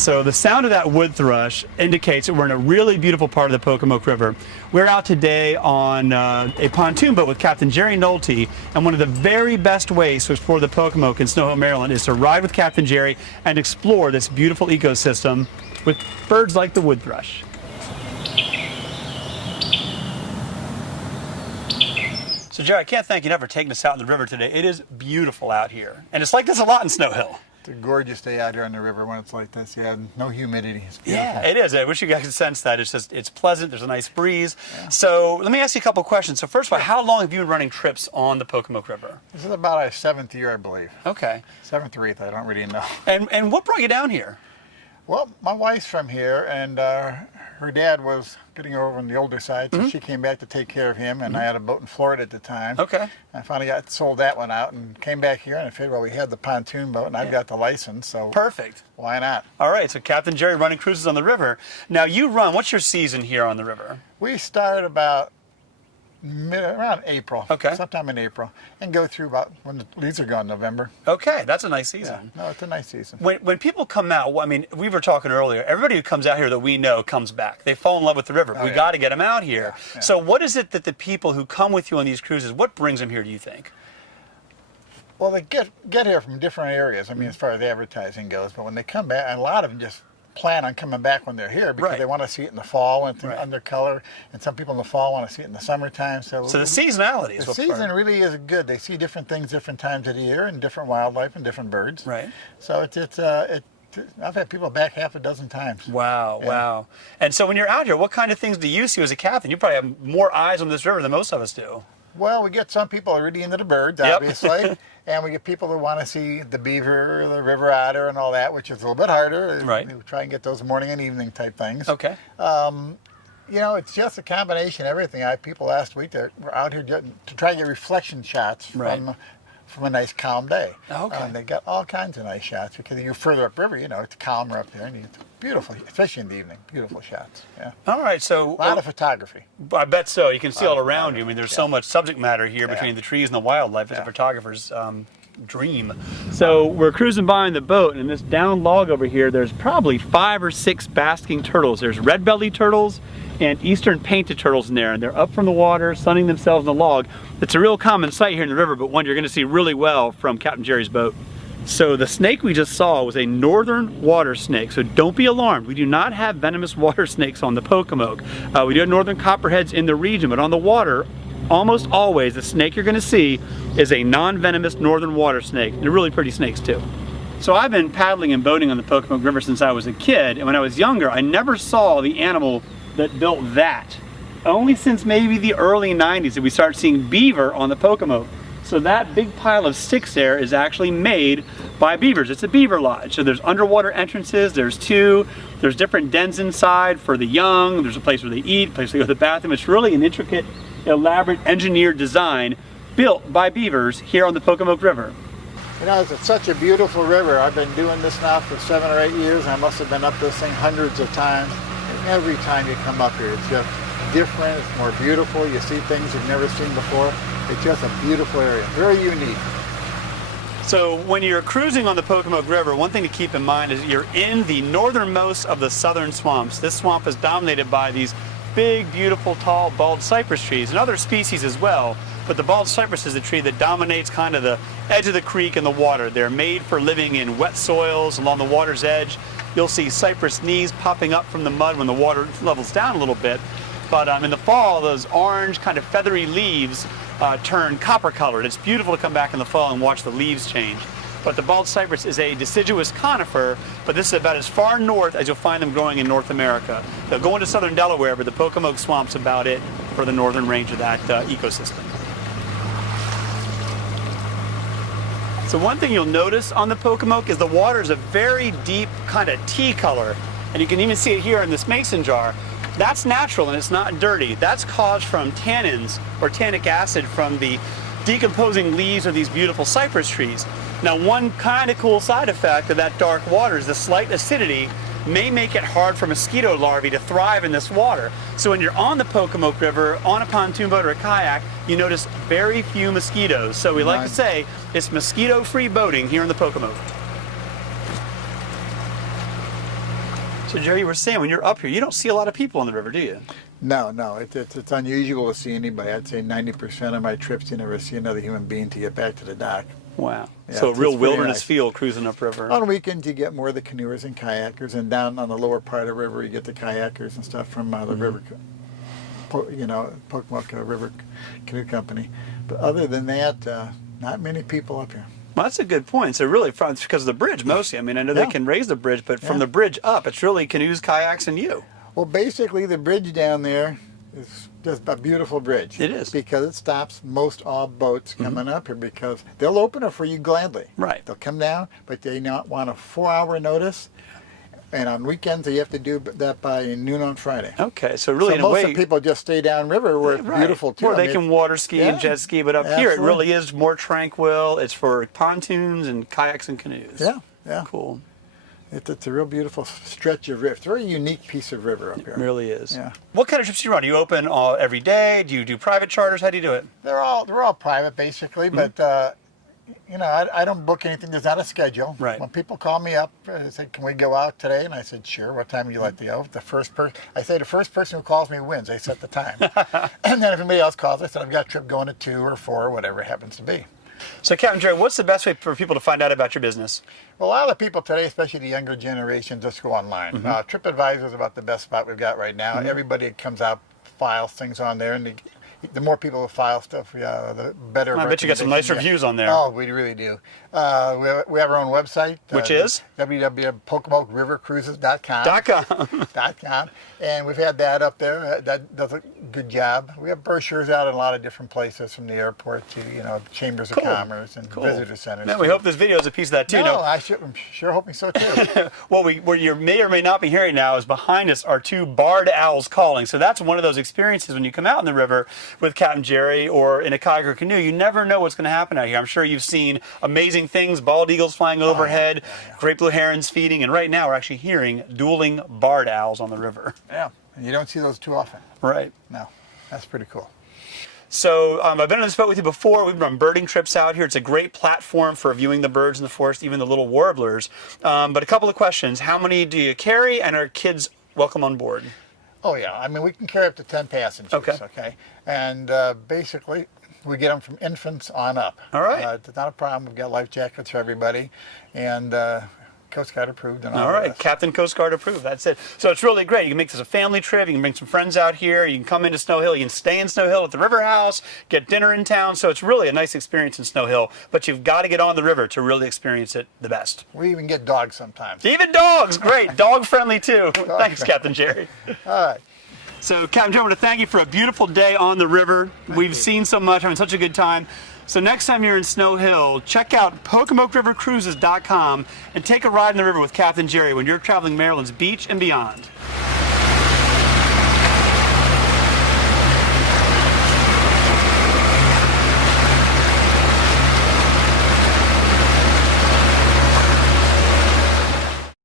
So the sound of that wood thrush indicates that we're in a really beautiful part of the Pocomoke River. We're out today on a pontoon boat with Captain Jerry Nolte, and one of the very best ways to explore the Pocomoke in Snow Hill, Maryland is to ride with Captain Jerry and explore this beautiful ecosystem with birds like the wood thrush. So Jerry, I can't thank you enough for taking us out in the river today. It is beautiful out here, and it's like this a lot in Snow Hill. It's a gorgeous day out here on the river when it's like this. Yeah, no humidity. It's beautiful. Yeah, it is. I wish you guys could sense that. It's just, it's pleasant. There's a nice breeze. Yeah. So let me ask you a couple of questions. So first of all, how long have you been running trips on the Pocomoke River? This is about our 7th year, I believe. Okay. 7th or 8th, I don't really know. And what brought you down here? Well, my wife's from here, and her dad was getting over on the older side, so she came back to take care of him, and I had a boat in Florida at the time. Okay. I finally sold that one out and came back here, and I figured, well, we had the pontoon boat, and I've got the license, so perfect. Why not? All right, so Captain Jerry running cruises on the river. Now you run, what's your season here on the river? We start about around April, sometime in April, and go through about when the leaves are gone, November. Okay, that's a nice season. Yeah. No, it's a nice season. When people come out, well, I mean, we were talking earlier, everybody who comes out here that we know comes back. They fall in love with the river. We got to get them out here. Yeah, yeah. So what is it that the people who come with you on these cruises, what brings them here, do you think? Well, they get here from different areas, I mean, as far as advertising goes, but when they come back, a lot of them just plan on coming back when they're here because they want to see it in the fall when it's under color, and some people in the fall want to see it in the summertime. So the seasonality is the season really is good. They see different things different times of the year and different wildlife and different birds. Right. So I've had people back half a dozen times. Wow, wow. And so when you're out here, what kind of things do you see as a captain? You probably have more eyes on this river than most of us do. Well, we get some people are really into the birds, obviously, and we get people that want to see the beaver, the river otter, and all that, which is a little bit harder. Right. We try and get those morning and evening type things. Okay. You know, it's just a combination of everything. I had people last week that were out here to try and get reflection shots from a nice calm day. Okay. They got all kinds of nice shots because you're further upriver, you know, it's calmer up there, and it's beautiful, especially in the evening. Beautiful shots. Yeah. All right, so a lot of photography. I bet so. You can see all around you. I mean, there's so much subject matter here between the trees and the wildlife. It's a photographer's dream. So we're cruising by in the boat, and in this down log over here, there's probably 5 or 6 basking turtles. There's red-bellied turtles and eastern painted turtles in there, and they're up from the water, sunning themselves in the log. It's a real common sight here in the river, but one you're going to see really well from Captain Jerry's boat. So the snake we just saw was a northern water snake, so don't be alarmed. We do not have venomous water snakes on the Pocomoke. We do have northern copperheads in the region, but on the water, almost always the snake you're going to see is a non-venomous northern water snake. They're really pretty snakes too. So I've been paddling and boating on the Pocomoke River since I was a kid, and when I was younger, I never saw the animal that built that. Only since maybe the early 90s did we start seeing beaver on the Pocomoke. So that big pile of sticks there is actually made by beavers. It's a beaver lodge. So there's underwater entrances, there's 2, there's different dens inside for the young, there's a place where they eat, a place where they go to the bathroom. It's really an intricate, elaborate, engineered design built by beavers here on the Pocomoke River. You know, it's such a beautiful river. I've been doing this now for 7 or 8 years, and I must have been up this thing hundreds of times. And every time you come up here, it's just different, it's more beautiful. You see things you've never seen before. It's just a beautiful area, very unique. So when you're cruising on the Pocomoke River, one thing to keep in mind is you're in the northernmost of the southern swamps. This swamp is dominated by these big, beautiful, tall, bald cypress trees and other species as well. But the bald cypress is the tree that dominates kind of the edge of the creek and the water. They're made for living in wet soils along the water's edge. You'll see cypress knees popping up from the mud when the water levels down a little bit. But in the fall, those orange kind of feathery leaves turn copper colored. It's beautiful to come back in the fall and watch the leaves change. But the bald cypress is a deciduous conifer, but this is about as far north as you'll find them growing in North America. They'll go into southern Delaware, but the Pocomoke Swamp's about it for the northern range of that ecosystem. So one thing you'll notice on the Pocomoke is the water is a very deep kind of tea color, and you can even see it here in this mason jar. That's natural and it's not dirty. That's caused from tannins or tannic acid from the decomposing leaves of these beautiful cypress trees. Now, one kind of cool side effect of that dark water is the slight acidity may make it hard for mosquito larvae to thrive in this water. So when you're on the Pocomoke River, on a pontoon boat or a kayak, you notice very few mosquitoes. So we like to say it's mosquito-free boating here in the Pocomoke. So Jerry, you were saying when you're up here, you don't see a lot of people on the river, do you? No, it's unusual to see anybody. I'd say 90% of my trips you never see another human being to get back to the dock. Wow. Yeah, So a real pretty wilderness nice. feel cruising upriver. On weekends you get more of the canoers and kayakers, and down on the lower part of the river you get the kayakers and stuff from the river, Pocomoke River Canoe Company. But other than that, not many people up here. Well, that's a good point. So really, it's because of the bridge mostly. I mean, I know they can raise the bridge, but from the bridge up, it's really canoes, kayaks, and you. Well, basically the bridge down there is just a beautiful bridge. It is. Because it stops most all boats coming up here, because they'll open it for you gladly. Right. They'll come down, but they not want a 4-hour notice. And on weekends, you have to do that by noon on Friday. Okay, so really, in a most way, of the people just stay downriver where it's beautiful too. Or they can water ski and jet ski, but up here it really is more tranquil. It's for pontoons and kayaks and canoes. Yeah. Cool. It's a real beautiful stretch of river. It's a very unique piece of river up here. It really is. Yeah. What kind of trips do you run? Do you open every day? Do you do private charters? How do you do it? They're all private basically, but I don't book anything. There's not a schedule. Right. When people call me up, they say, "Can we go out today?" And I said, "Sure. What time would you like to go?" The first person who calls me wins. They set the time. And then if anybody else calls, I said, "I've got a trip going at 2 or 4 or whatever it happens to be." So, Captain Jerry, what's the best way for people to find out about your business? Well, a lot of the people today, especially the younger generation, just go online. TripAdvisor is about the best spot we've got right now. Everybody comes out, files things on there, and the more people that file stuff, the better. I bet you got some nice reviews on there. Oh, we really do. We have our own website, which is www.PocomokeRiverCruises.com. And we've had that up there. That does a good job. We have brochures out in a lot of different places, from the airport to chambers of commerce and visitor centers. Man, we hope this video is a piece of that too. No, I'm sure hoping so too. What you may or may not be hearing now is behind us are 2 barred owls calling. So that's one of those experiences when you come out in the river with Captain Jerry or in a kayak or canoe. You never know what's going to happen out here. I'm sure you've seen amazing things, bald eagles flying overhead, great blue herons feeding, and right now we're actually hearing dueling barred owls on the river. Yeah, and you don't see those too often. Right. No, that's pretty cool. So I've been on this boat with you before. We've run birding trips out here. It's a great platform for viewing the birds in the forest, even the little warblers. But a couple of questions. How many do you carry, and are kids welcome on board? Oh yeah, I mean we can carry up to 10 passengers. Okay. And basically we get them from infants on up. All right. It's not a problem. We've got life jackets for everybody, and Coast Guard approved and all right, Captain Coast Guard approved. That's it. So it's really great. You can make this a family trip. You can bring some friends out here. You can come into Snow Hill. You can stay in Snow Hill at the River House, get dinner in town. So it's really a nice experience in Snow Hill. But you've got to get on the river to really experience it the best. We even get dogs sometimes. Even dogs, great. Dog friendly too. Thanks, Captain Jerry. All right. So, Captain Jerry, I want to thank you for a beautiful day on the river. We've seen so much, having such a good time. So next time you're in Snow Hill, check out PocomokeRiverCruises.com and take a ride in the river with Captain Jerry when you're traveling Maryland's beach and beyond.